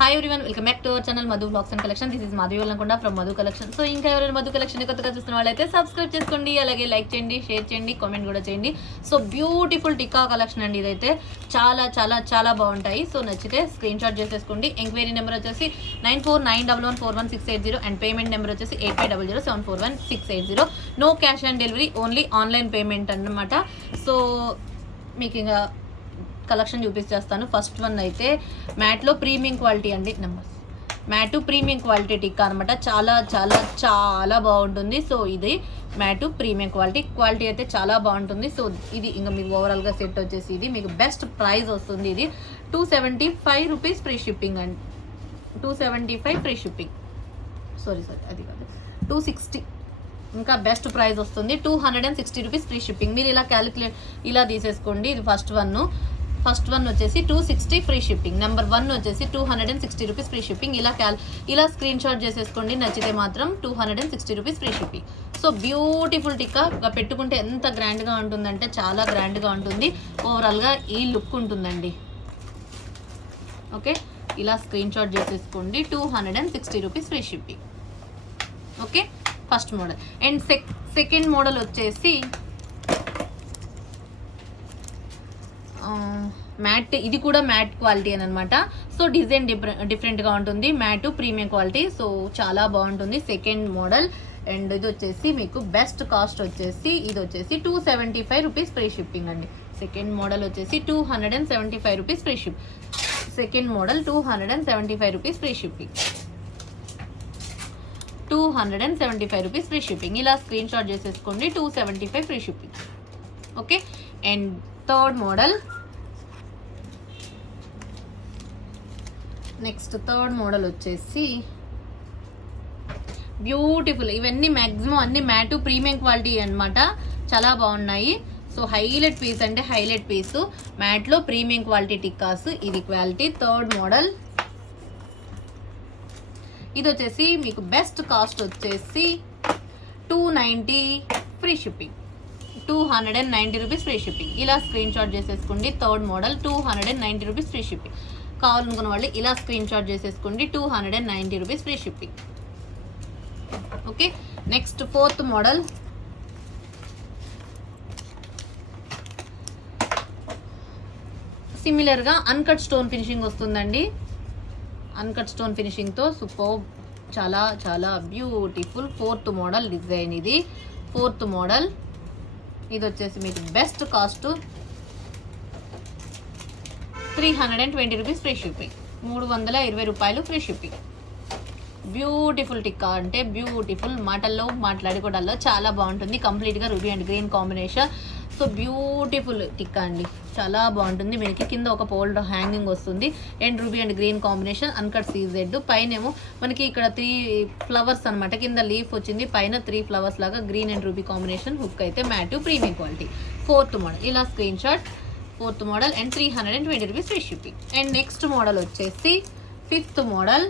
Hi everyone, welcome back to our channel Madhu vlogs and collection. This is Madhavi Vallamkonda from Madhu collection. So ఇంకా ఎవరైనా Madhu collection కొత్తగా చూస్తున్న వాళ్ళైతే subscribe చేసుకోండి, అలాగే లైక్ చేయండి, షేర్ చేయండి, కామెంట్ కూడా చేయండి. సో బ్యూటిఫుల్ టిక్కా కలెక్షన్ అండి. ఇదైతే చాలా చాలా చాలా బాగుంటాయి. సో నచ్చితే స్క్రీన్ షాట్ చేసేసుకోండి. ఎంక్వైరీ నెంబర్ వచ్చేసి 9491141680 అండ్ పేమెంట్ నెంబర్ వచ్చేసి 8500741680. No cash on delivery, only online payment అన్నమాట. సో మీకు ఇంకా కలెక్షన్ చూపిస్తాను. ఫస్ట్ వన్ అయితే మ్యాట్లో ప్రీమియం క్వాలిటీ అండి. నెంబర్స్ మ్యాటు ప్రీమియం క్వాలిటీ టిక్కా అనమాట. చాలా చాలా చాలా బాగుంటుంది. సో ఇది మ్యాటు ప్రీమియం క్వాలిటీ అయితే చాలా బాగుంటుంది. సో ఇది ఇంకా మీకు ఓవరాల్గా సెట్ వచ్చేసి ఇది మీకు బెస్ట్ ప్రైస్ వస్తుంది. ఇది 275 రూపీస్ ఫ్రీ షిప్పింగ్ అండి. 275 ఫ్రీ షిప్పింగ్. సారీ అది కాదు, 260 ఇంకా బెస్ట్ ప్రైస్ వస్తుంది. 260 రూపీస్ ఫ్రీ షిప్పింగ్. మీరు ఇలా తీసేసుకోండి. ఇది ఫస్ట్ వన్ వచ్చేసి 260 ఫ్రీ షిప్పింగ్. నెంబర్ 1 వచ్చేసి 260 రూపీస్ ఫ్రీ షిప్పింగ్. ఇలా స్క్రీన్ షాట్ చేసేసుకోండి. నచ్చితే మాత్రం 260 rupees free shipping. So beautiful tikka పెట్టుకుంటే ఎంత గ్రాండ్గా ఉంటుందంటే చాలా గ్రాండ్గా ఉంటుంది. ఓవరాల్గా ఈ లుక్ ఉంటుందండి. ఓకే, ఇలా స్క్రీన్ షాట్ చేసేసుకోండి. 260 rupees free shipping. Okay, first model. And second model వచ్చేసి మ్యాట్. ఇది కూడా మ్యాట్ క్వాలిటీ అని అనమాట. సో డిజైన్ డిఫరెంట్గా ఉంటుంది. Mat premium quality. సో చాలా బాగుంటుంది సెకండ్ మోడల్. అండ్ ఇది వచ్చేసి మీకు బెస్ట్ కాస్ట్ వచ్చేసి ఇది వచ్చేసి 275 రూపీస్ ఫ్రీ షిప్పింగ్ అండి. సెకండ్ మోడల్ వచ్చేసి 275 rupees free ship. Second model 275 rupees free shipping. 275 rupees free shipping. ఇలా స్క్రీన్ షాట్ చేసేసుకోండి. 275 free shipping. Okay, and third model. Next third model వచ్చేసి బ్యూటిఫుల్. ఇవన్నీ మ్యాక్సిమం అన్ని మ్యాటు ప్రీమియం క్వాలిటీ అనమాట. చాలా బాగున్నాయి. సో హైలైట్ పీస్ అంటే హైలైట్ పీసు మ్యాట్లో ప్రీమియం క్వాలిటీ టిక్కాస్. ఇది క్వాలిటీ. Third model. ఇది వచ్చేసి మీకు బెస్ట్ కాస్ట్ వచ్చేసి 290 free shipping. 290 rupees free shipping. ఇలా స్క్రీన్ షాట్ చేసేసుకోండి. Third model 290 rupees free shipping. కావాలనుకున్న వాళ్ళు ఇలా స్క్రీన్ షాట్ చేసేసుకోండి. 290 rupees free shipping. Okay, next fourth model. సిమిలర్గా అన్కట్ స్టోన్ ఫినిషింగ్ వస్తుందండి. అన్కట్ స్టోన్ ఫినిషింగ్తో సూపర్, చాలా చాలా బ్యూటిఫుల్ ఫోర్త్ మోడల్ డిజైన్. ఇది ఫోర్త్ మోడల్. ఇది వచ్చేసి మీకు best cost 320 rupees free shipping. 320 రూపాయలు ఫ్రీ షిప్పింగ్. బ్యూటిఫుల్ టిక్కా అంటే బ్యూటిఫుల్. మాట్లాడుకోవడాల్లో చాలా బాగుంటుంది. కంప్లీట్గా ruby and green combination. So beautiful tikka అండి, చాలా బాగుంటుంది. మనకి కింద ఒక పోల్ హ్యాంగింగ్ వస్తుంది. And ruby and green combination uncut CZ. పైనేమో మనకి ఇక్కడ 3 ఫ్లవర్స్ అనమాట. కింద లీఫ్ వచ్చింది, పైన 3 ఫ్లవర్స్ లాగా green and ruby combination. Hook అయితే matte premium quality. Fourth model. ఇలా screen shot. Fourth model and 320 rupees free shipping. And next model వచ్చేసి ఫిఫ్త్ మోడల్.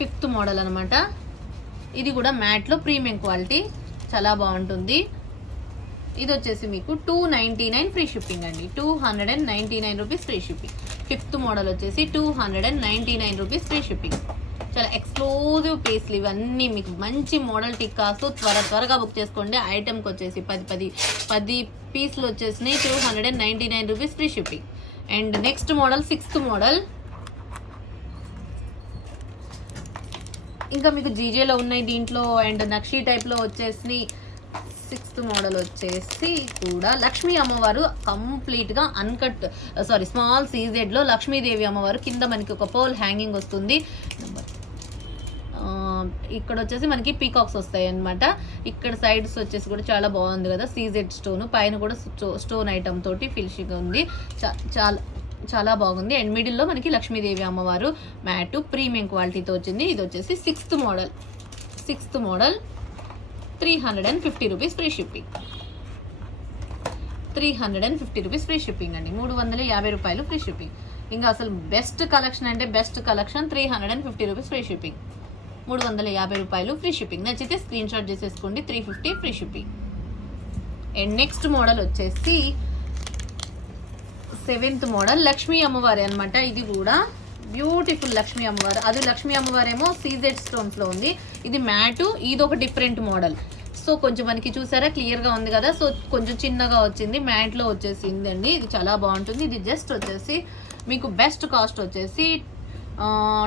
ఫిఫ్త్ మోడల్ అనమాట. ఇది కూడా మ్యాట్లో ప్రీమియం క్వాలిటీ, చాలా బాగుంటుంది. ఇది వచ్చేసి మీకు 299 ఫ్రీ షిప్పింగ్ అండి. 299 rupees free shipping. Fifth model వచ్చేసి 299 రూపీస్ ఫ్రీ షిప్పింగ్. చాలా ఎక్స్క్లూజివ్ పీస్లు ఇవన్నీ. మీకు మంచి మోడల్ టిక్కాస్ త్వరగా బుక్ చేసుకోండి. ఐటెంకి వచ్చేసి 10 పీస్లు వచ్చేసినాయి. 299 rupees free shipping. And next model sixth model. ఇంకా మీకు జీజేలో ఉన్నాయి దీంట్లో. అండ్ నక్షీ టైప్లో వచ్చేసి సిక్స్త్ మోడల్ వచ్చేసి కూడా లక్ష్మీ అమ్మవారు కంప్లీట్గా అన్కట్ స్మాల్ సీజెడ్లో లక్ష్మీదేవి అమ్మవారు. కింద మనకి ఒక పోల్ హ్యాంగింగ్ వస్తుంది. ఇక్కడ వచ్చేసి మనకి పీకాక్స్ వస్తాయి అనమాట. ఇక్కడ సైడ్స్ వచ్చేసి కూడా చాలా బాగుంది కదా, సీజెడ్ స్టోన్. పైన కూడా స్టోన్ ఐటమ్ తోటి ఫినిషింగ్ ఉంది. చాలా చాలా బాగుంది. అండ్ మిడిల్లో మనకి లక్ష్మీదేవి అమ్మవారు మ్యాటు ప్రీమియం క్వాలిటీతో వచ్చింది. ఇది వచ్చేసి sixth model. 350 rupees free shipping. 350 rupees free shipping అండి. 350 రూపాయలు ఫ్రీ షిప్పింగ్. ఇంకా అసలు బెస్ట్ కలెక్షన్ అంటే best collection. 350 rupees free shipping. 350 రూపాయలు ఫ్రీ షిప్పింగ్. నచ్చితే స్క్రీన్ షాట్ చేసేసుకోండి. 350 free shipping. And next model వచ్చేసి 7th మోడల్ లక్ష్మీ అమ్మవారి అనమాట. ఇది కూడా బ్యూటిఫుల్ లక్ష్మీ అమ్మవారు. అది లక్ష్మీ అమ్మవారేమో సీజెడ్ స్టోన్స్ లో ఉంది. ఇది మ్యాటు, ఇది ఒక డిఫరెంట్ మోడల్. సో కొంచెం మనకి చూసారా క్లియర్గా ఉంది కదా. సో కొంచెం చిన్నగా వచ్చింది, మ్యాట్లో వచ్చేసింది అండి. ఇది చాలా బాగుంటుంది. ఇది జస్ట్ వచ్చేసి మీకు బెస్ట్ కాస్ట్ వచ్చేసి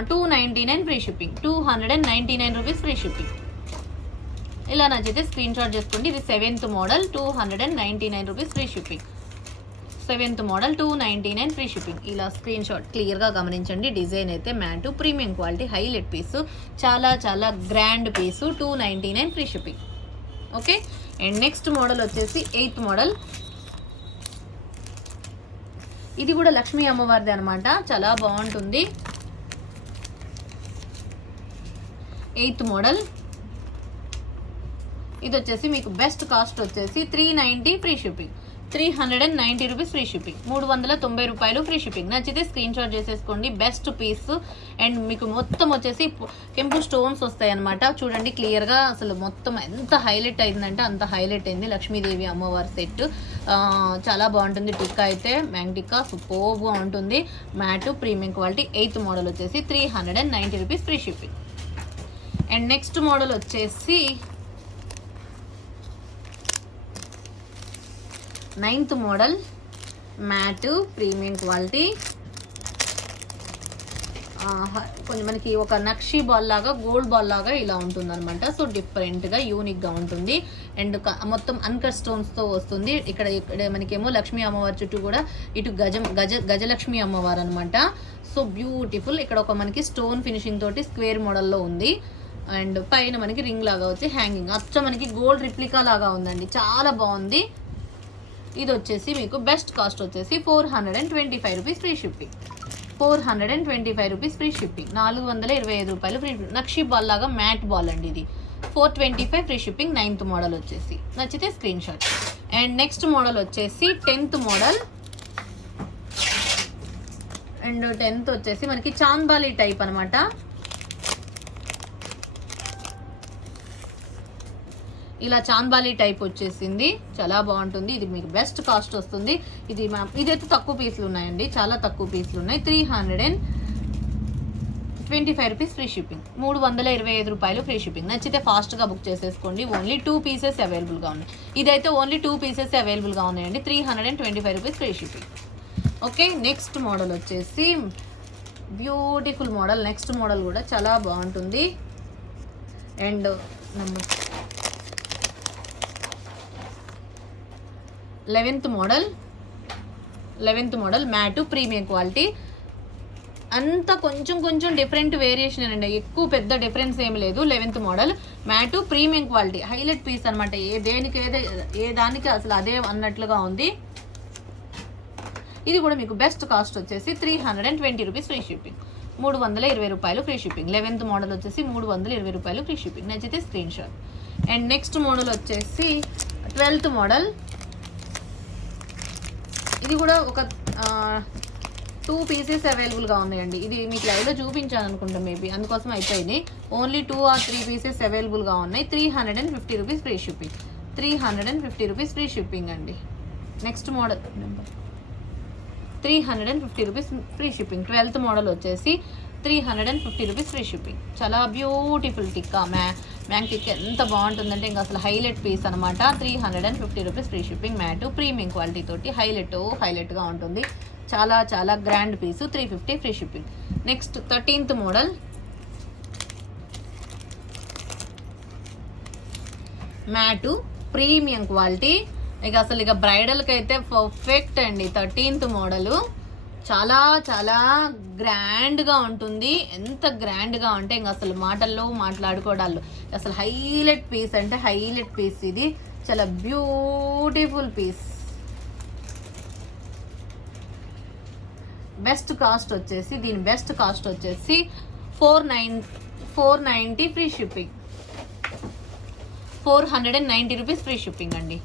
299 free shipping, 299 rupees free shipping. ఇలా నచ్చితే స్క్రీన్ షాట్ చేసుకోండి. ఇది 7th model, 299 rupees free shipping. 7th model 299 free shipping. ఇలా స్క్రీన్ షాట్ క్లియర్గా గమనించండి. డిజైన్ అయితే మ్యాటు, ప్రీమియం క్వాలిటీ, హైలైట్ పీసు, చాలా చాలా grand piece, 299 free shipping. Okay. And next model వచ్చేసి 8th మోడల్. ఇది కూడా లక్ష్మీ అమ్మవారిది అనమాట. చాలా బాగుంటుంది. 8th model. ఇది వచ్చేసి మీకు బెస్ట్ కాస్ట్ వచ్చేసి 390 free shipping, 390 rupees free shipping, 390 రూపాయలు ఫ్రీ షిప్పింగ్. నచ్చితే స్క్రీన్ షాట్ చేసేసుకోండి. Best piece. అండ్ మీకు మొత్తం వచ్చేసి కెంపు స్టోన్స్ వస్తాయి అనమాట. చూడండి క్లియర్గా, అసలు మొత్తం ఎంత హైలైట్ అయిందంటే అంత హైలైట్ అయింది. లక్ష్మీదేవి అమ్మవారి సెట్ చాలా బాగుంటుంది. టిక్కా అయితే మ్యాంగ్ టిక్కా సూపర్గా ఉంటుంది. Mat, premium quality. 8th model వచ్చేసి 390 rupees free shipping. And next model వచ్చేసి 9th model, mat, premium quality. కొంచెం మనకి ఒక నక్షీ బాల్ లాగా, గోల్డ్ బాల్ లాగా ఇలా ఉంటుంది అనమాట. సో డిఫరెంట్గా యూనిక్గా ఉంటుంది. అండ్ మొత్తం అన్కట్ స్టోన్స్తో వస్తుంది. ఇక్కడ మనకేమో లక్ష్మీ అమ్మవారి చుట్టూ కూడా ఇటు గజలక్ష్మి అమ్మవారు అనమాట. So beautiful. ఇక్కడ ఒక మనకి స్టోన్ ఫినిషింగ్ తోటి స్క్వేర్ మోడల్లో ఉంది. అండ్ పైన మనకి రింగ్ లాగా వచ్చి హ్యాంగింగ్ అచ్చ మనకి గోల్డ్ రిప్లికా లాగా ఉందండి. చాలా బాగుంది. ఇది వచ్చేసి మీకు బెస్ట్ కాస్ట్ వచ్చేసి 425 rupees free shipping, 425 rupees free shipping, 425 రూపాయలు ఫ్రీ. నక్షీ బాల్ లాగా మ్యాట్ బాల్ అండి. ఇది 425 ఫ్రీ షిప్పింగ్. 9th మోడల్ వచ్చేసి నచ్చితే screen shot. And next model వచ్చేసి 10th మోడల్. అండ్ 10th వచ్చేసి మనకి చాంద్బాలి టైప్ అనమాట. ఇలా చాంద్బాలి టైప్ వచ్చేసింది. చాలా బాగుంటుంది. ఇది మీకు బెస్ట్ కాస్ట్ వస్తుంది. ఇదైతే తక్కువ పీసులు ఉన్నాయండి, చాలా తక్కువ పీసులు ఉన్నాయి. 325 రూపీస్ ఫ్రీ షిప్పింగ్, 325 రూపాయలు ఫ్రీ షిప్పింగ్. నచ్చితే ఫాస్ట్గా బుక్ చేసేసుకోండి. ఓన్లీ 2 పీసెస్ అవైలబుల్గా ఉన్నాయి. ఇదైతే ఓన్లీ 2 పీసెస్ అవైలబుల్గా ఉన్నాయండి. 325 rupees free shipping. Okay. Next model వచ్చేసి బ్యూటిఫుల్ మోడల్. నెక్స్ట్ మోడల్ కూడా చాలా బాగుంటుంది. And 11th model mat, premium quality. అంతా కొంచెం డిఫరెంట్ వేరియేషన్ అండి, ఎక్కువ పెద్ద డిఫరెన్స్ ఏమి లేదు. 11th model mat, premium quality, highlight piece అనమాట. ఏ దానికి అసలు అదే అన్నట్లుగా ఉంది. ఇది కూడా మీకు బెస్ట్ కాస్ట్ వచ్చేసి 320 రూపీస్ ఫ్రీ షిప్పింగ్, 320 రూపాయలు ఫ్రీ షిప్పింగ్. 11th మోడల్ వచ్చేసి 320 రూపాయలు ఫ్రీ షిప్పింగ్. నచ్చితే screen shot. And next model వచ్చేసి 12th మోడల్. ఇది కూడా ఒక 2 పీసెస్ అవైలబుల్గా ఉన్నాయండి. ఇది మీకు లైవ్లో చూపించాను అనుకుంటా, మేబీ అందుకోసం అయిపోయింది. ఓన్లీ 2 or 3 పీసెస్ అవైలబుల్గా ఉన్నాయి. 350 rupees free shipping, 350 rupees free shipping అండి. Next model number 350 rupees free shipping. 12th model వచ్చేసి 350 రూపీస్ ఫ్రీ షిప్పింగ్. చాలా బ్యూటిఫుల్ టిక్కా, మ్యాంగ్ టిక్కా ఎంత బాగుంటుందంటే ఇంకా అసలు హైలైట్ పీస్ అనమాట. 350 rupees free shipping. Matte, premium quality తోటి హైలైట్గా ఉంటుంది. చాలా చాలా grand piece. 350 free shipping. Next 13th model mat, premium quality. ఇక అసలు ఇక బ్రైడల్కి అయితే పర్ఫెక్ట్ అండి. 13th మోడలు చాలా చాలా గ్రాండ్గా ఉంటుంది. ఎంత గ్రాండ్గా అంటే ఇంకా అసలు మాటల్లో మాట్లాడుకోవడాలు. అసలు హైలైట్ పీస్ అంటే హైలైట్ పీస్. ఇది చాలా బ్యూటిఫుల్ పీస్. బెస్ట్ కాస్ట్ వచ్చేసి దీని బెస్ట్ కాస్ట్ వచ్చేసి 490 free shipping, 490 rupees free shipping అండి.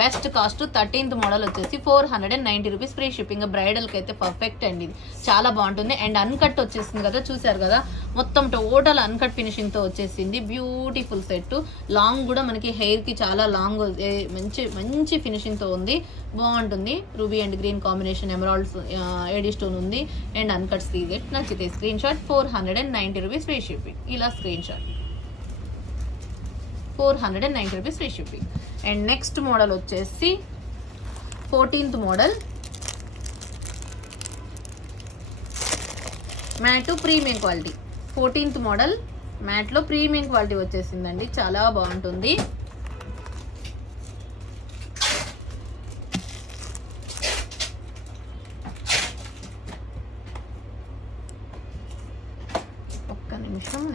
బెస్ట్ కాస్ట్ 13th మోడల్ వచ్చేసి 490 రూపీస్ ఫ్రీ షిప్పింగ్. బ్రైడల్కి అయితే పర్ఫెక్ట్ అండి, ఇది చాలా బాగుంటుంది. అండ్ అన్కట్ వచ్చేసింది కదా, చూసారు కదా మొత్తం టోటల్ అన్కట్ ఫినిషింగ్తో వచ్చేసింది. Beautiful set. లాంగ్ కూడా మనకి హెయిర్కి చాలా లాంగ్ మంచి మంచి ఫినిషింగ్తో ఉంది, బాగుంటుంది. Ruby and green combination, emeralds AD stone ఉంది అండ్ అన్కట్ స్లీవ్. నచ్చితే screen shot. 490 rupees free shipping. ఇలా screen shot 490 rupees free shipping. And next model వచ్చేసి 14th model matte premium quality. 14th model మ్యాట్లో ప్రీమియం క్వాలిటీ వచ్చేసిందండి, చాలా బాగుంటుంది.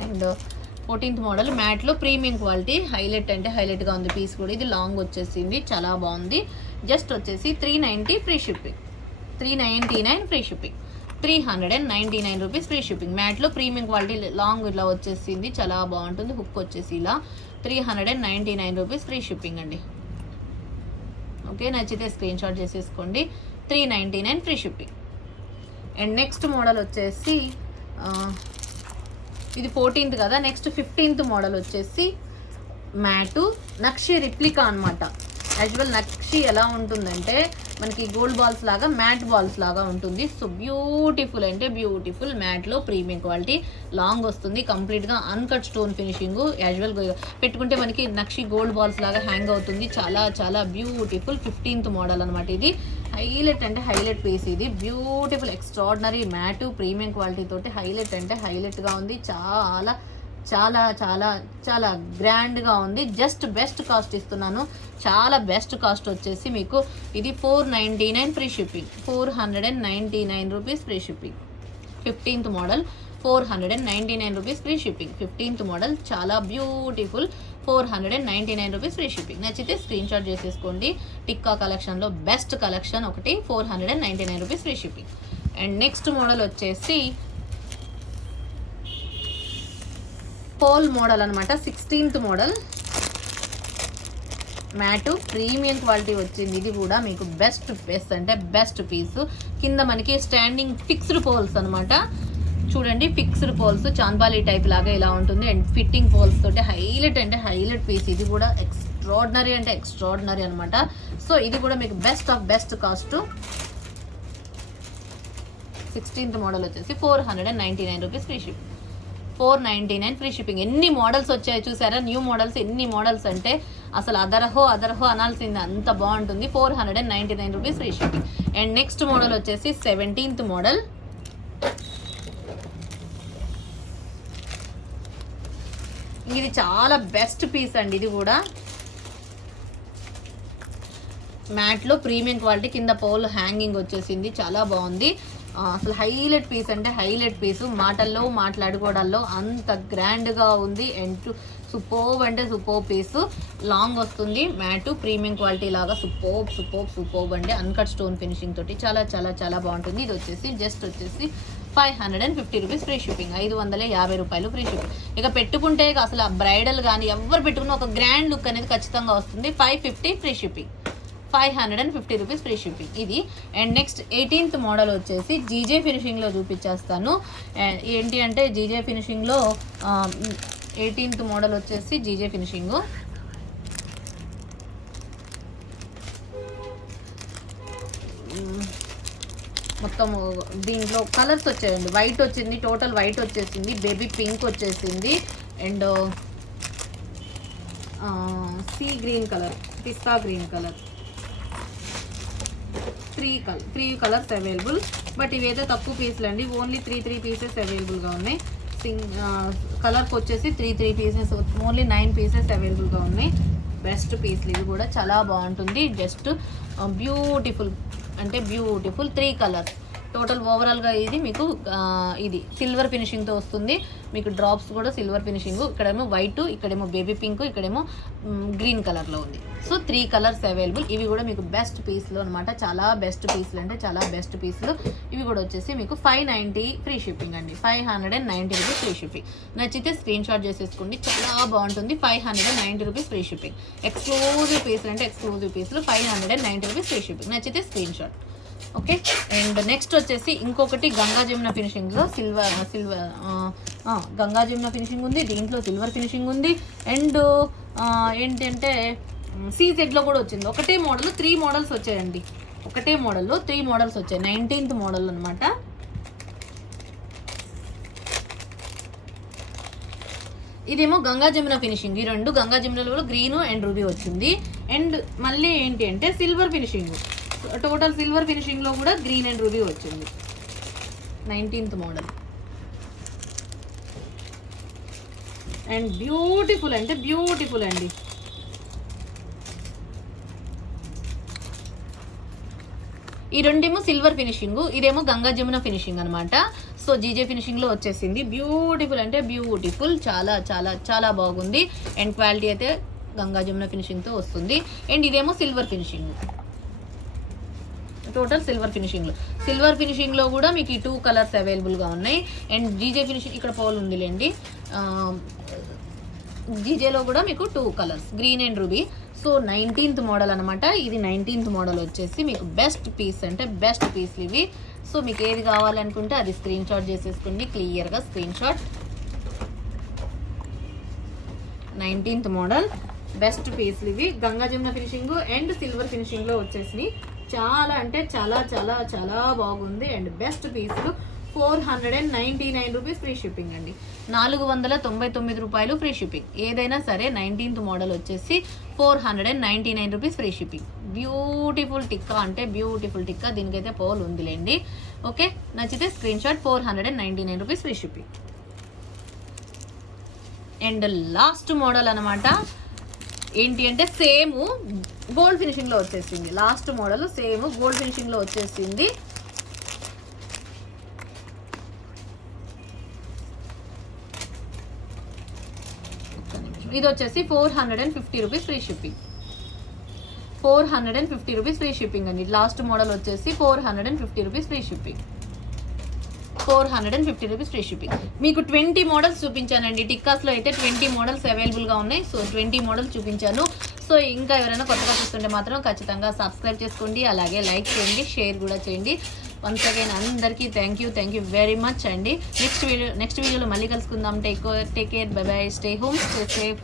And 14th model మ్యాట్లో premium quality, highlight అంటే హైలైట్గా ఉంది పీస్ కూడా. ఇది లాంగ్ వచ్చేసింది, చాలా బాగుంది. జస్ట్ వచ్చేసి 390 free shipping. 399 free shipping. 399 rupees free shipping. మ్యాట్లో ప్రీమియం క్వాలిటీ లాంగ్ ఇలా వచ్చేసింది, చాలా బాగుంటుంది. హుక్ వచ్చేసి ఇలా 399 రూపీస్ ఫ్రీ షిప్పింగ్ అండి. ఓకే, నచ్చితే స్క్రీన్ షాట్ చేసేసుకోండి. 399 free shipping. And next model వచ్చేసి ఇది 14th కదా, నెక్స్ట్ 15th మోడల్ వచ్చేసి మ్యాటు నక్షి రిప్లికా అనమాట. యాక్చువల్ నక్షి ఎలా ఉంటుందంటే మనకి గోల్డ్ బాల్స్ లాగా, మ్యాట్ బాల్స్ లాగా ఉంటుంది. సో బ్యూటిఫుల్ అంటే బ్యూటిఫుల్ మ్యాట్లో ప్రీమియం క్వాలిటీ, లాంగ్ వస్తుంది, కంప్లీట్గా అన్కట్ స్టోన్ ఫినిషింగ్. యాజువల్ పెట్టుకుంటే మనకి నక్షి గోల్డ్ బాల్స్ లాగా హ్యాంగ్ అవుతుంది, చాలా చాలా బ్యూటిఫుల్. 15th మోడల్ అనమాట. ఇది హైలైట్ అంటే హైలైట్ పీస్. ఇది beautiful extraordinary mat premium quality తోటి హైలైట్ అంటే హైలైట్గా ఉంది, చాలా చాలా చాలా చాలా గ్రాండ్గా ఉంది. జస్ట్ బెస్ట్ కాస్ట్ ఇస్తున్నాను, చాలా బెస్ట్ కాస్ట్ వచ్చేసి మీకు ఇది 499 free shipping. 499 rupees free shipping. 15th model 499 rupees free shipping. 15th model చాలా బ్యూటిఫుల్. 499 rupees free shipping. నచ్చితే స్క్రీన్ షాట్ చేసేసుకోండి. టిక్కా కలెక్షన్లో బెస్ట్ కలెక్షన్ ఒకటి, 499 rupees free shipping. And next model వచ్చేసి పోల్ మోడల్ అనమాట. 16th model mat premium quality వచ్చింది. ఇది కూడా మీకు బెస్ట్ అంటే బెస్ట్ పీసు. కింద మనకి స్టాండింగ్ ఫిక్స్డ్ పోల్స్ అనమాట. చూడండి, ఫిక్స్డ్ పోల్స్ చాంబాలి టైప్ లాగా ఇలా ఉంటుంది. అండ్ ఫిట్టింగ్ పోల్స్ తోటి హైలైట్ అంటే హైలైట్ పీస్. ఇది కూడా ఎక్స్ట్రాడినరీ అంటే ఎక్స్ట్రాడినరీ అనమాట. సో ఇది కూడా మీకు best of best cost. 16th model వచ్చేసి 499 rupees free ship. 499 free shipping. ఎన్ని మోడల్స్ వచ్చాయి చూసారా, న్యూ మోడల్స్. ఎన్ని మోడల్స్ అంటే అసలు అదరహో అనాల్సింది, అంత బాగుంటుంది. 499 rupees free shipping. And next model వచ్చేసి 17th మోడల్. ఇది చాలా బెస్ట్ పీస్ అండి. ఇది కూడా మ్యాట్లో ప్రీమియం క్వాలిటీ, కింద పోల్ హ్యాంగింగ్ వచ్చేసింది, చాలా బాగుంది. అసలు హైలైట్ పీస్ అంటే హైలైట్ పీసు. మాటల్లో మాట్లాడుకోవడాల్లో అంత గ్రాండ్గా ఉంది. అండ్ సూపర్బ్ అంటే సూపర్బ్ పీసు. లాంగ్ వస్తుంది, మ్యాటు ప్రీమియం క్వాలిటీ లాగా సూపర్బ్ అంటే అన్కట్ స్టోన్ ఫినిషింగ్ తోటి చాలా చాలా చాలా బాగుంటుంది. ఇది వచ్చేసి జస్ట్ వచ్చేసి 550 రూపీస్ ఫ్రీ షిప్పింగ్. 550 రూపాయలు ఫ్రీ షిప్పింగ్. ఇక పెట్టుకుంటే అసలు బ్రైడల్ కానీ ఎవరు పెట్టుకున్న ఒక గ్రాండ్ లుక్ అనేది ఖచ్చితంగా వస్తుంది. 550 free shipping. 550 rupees free shipping ఇది. అండ్ నెక్స్ట్ 18th మోడల్ వచ్చేసి జీజే ఫినిషింగ్లో చూపించేస్తాను. ఏంటి అంటే జీజే ఫినిషింగ్లో 18th మోడల్ వచ్చేసి జీజే ఫినిషింగ్. మొత్తం దీంట్లో కలర్స్ వచ్చాయండి. వైట్ వచ్చింది, టోటల్ వైట్ వచ్చేసింది, బేబీ పింక్ వచ్చేసింది, and sea green colour, pista green colour, three colours available. But ఇవైతే తక్కువ పీసులు అండి, ఓన్లీ 3 పీసెస్ అవైలబుల్గా ఉన్నాయి. కలర్కి వచ్చేసి 3 పీసెస్, ఓన్లీ 9 పీసెస్ అవైలబుల్గా ఉన్నాయి. బెస్ట్ పీస్లు ఇవి కూడా చాలా బాగుంటుంది. జస్ట్ బ్యూటిఫుల్ అంటే బ్యూటిఫుల్ 3 కలర్స్. టోటల్ ఓవరాల్గా ఇది మీకు ఇది సిల్వర్ ఫినిషింగ్తో వస్తుంది. మీకు డ్రాప్స్ కూడా సిల్వర్ ఫినిషింగ్, ఇక్కడేమో వైట్, ఇక్కడేమో బేబీ పింక్, ఇక్కడేమో గ్రీన్ కలర్లో ఉంది. So 3 colours available. ఇవి కూడా మీకు బెస్ట్ పీస్లు అనమాట, చాలా బెస్ట్ పీస్లు అంటే చాలా బెస్ట్ పీస్లు. ఇవి కూడా వచ్చేసి మీకు 590 ఫ్రీ షిప్పింగ్ అండి, 590 రూపీస్ ఫ్రీ షిప్పింగ్. నచ్చితే స్క్రీన్ షాట్ చేసేసుకోండి, చాలా బాగుంటుంది. 590 రూపీస్ ఫ్రీ షిప్పింగ్. ఎక్స్క్లూజివ్ పీస్లు అంటే ఎక్స్క్లూజివ్ పీస్లు, 590 రూపీస్ ఫ్రీ షిప్పింగ్. నచ్చితే screen shot. Okay, and next వచ్చేసి ఇంకొకటి గంగా జమున ఫినిషింగ్లో గంగా జమున ఫినిషింగ్ ఉంది, దీంట్లో సిల్వర్ ఫినిషింగ్ ఉంది. అండ్ ఏంటంటే సీజెడ్లో కూడా వచ్చింది. ఒకటే మోడల్ 3 మోడల్స్ వచ్చాయండి, ఒకటే మోడల్లో 3 మోడల్స్ వచ్చాయి. 19th మోడల్ అనమాట. ఇదేమో గంగా జమున ఫినిషింగ్. ఈ రెండు గంగా జమునలో గ్రీన్ అండ్ రూబీ వచ్చింది. అండ్ మళ్ళీ ఏంటి అంటే సిల్వర్ ఫినిషింగ్, టోటల్ సిల్వర్ ఫినిషింగ్లో కూడా గ్రీన్ అండ్ రూబీ వచ్చింది. 19th model. అండ్ బ్యూటిఫుల్ అంటే బ్యూటిఫుల్ అండి. ఈ రెండేమో సిల్వర్ ఫినిషింగ్, ఇదేమో గంగా జమున ఫినిషింగ్ అనమాట. సో జీజే ఫినిషింగ్లో వచ్చేసింది. బ్యూటిఫుల్ అంటే బ్యూటిఫుల్, చాలా చాలా చాలా బాగుంది. అండ్ క్వాలిటీ అయితే గంగా జమున ఫినిషింగ్తో వస్తుంది. అండ్ ఇదేమో సిల్వర్ ఫినిషింగ్, టోటల్ సిల్వర్ ఫినిషింగ్లో. సిల్వర్ ఫినిషింగ్లో కూడా మీకు ఈ 2 కలర్స్ అవైలబుల్గా ఉన్నాయి. అండ్ జీజే ఫినిషింగ్ ఇక్కడ పోల్ ఉందిలేండి. జీజేలో కూడా మీకు 2 colours, green and ruby. So 19th model అనమాట. ఇది 19th మోడల్ వచ్చేసి మీకు బెస్ట్ పీస్ అంటే బెస్ట్ పీస్లు ఇవి. సో మీకు ఏది కావాలనుకుంటే అది స్క్రీన్ షాట్ చేసేసుకోండి, క్లియర్గా screen shot. 19th model best పీస్లు ఇవి. Ganga Jamuna finishing and silver ఫినిషింగ్లో వచ్చేసినాయి. చాలా అంటే చాలా చాలా చాలా బాగుంది. అండ్ బెస్ట్ పీసులు. 499 రూపీస్ ఫ్రీ షిప్పింగ్ అండి, 499 రూపాయలు ఫ్రీ షిప్పింగ్. ఏదైనా సరే 19th మోడల్ వచ్చేసి 499 rupees free shipping. Beautiful tikka అంటే బ్యూటిఫుల్ టిక్కా, దీనికైతే పోల్ ఉందిలేండి. ఓకే, నచ్చితే screen shot. 499 rupees free shipping. And last model అనమాట. ఏంటి అంటే సేమ్ గోల్డ్ ఫినిషింగ్లో వచ్చేసింది. లాస్ట్ మోడల్ సేమ్ గోల్డ్ ఫినిషింగ్లో వచ్చేసింది. ఇది వచ్చేసి 450 rupees free shipping. 450 rupees free shipping అండి. లాస్ట్ మోడల్ వచ్చేసి 450 rupees free shipping. 450 rupees free shipping. మీకు 20 మోడల్స్ చూపించానండి. టిక్కాస్లో అయితే 20 మోడల్స్ అవైలబుల్గా ఉన్నాయి. సో 20 మోడల్స్ చూపించాను. సో ఇంకా ఎవరైనా కొత్తగా చూస్తుంటే మాత్రం ఖచ్చితంగా సబ్స్క్రైబ్ చేసుకోండి, అలాగే లైక్ చేయండి, షేర్ కూడా చేయండి. వన్స్ అగైన్ అందరికీ థ్యాంక్ యూ వెరీ మచ్ అండి. నెక్స్ట్ వీడియోలో మళ్ళీ కలుసుకుందాం. Take care, by by, stay home, stay safe.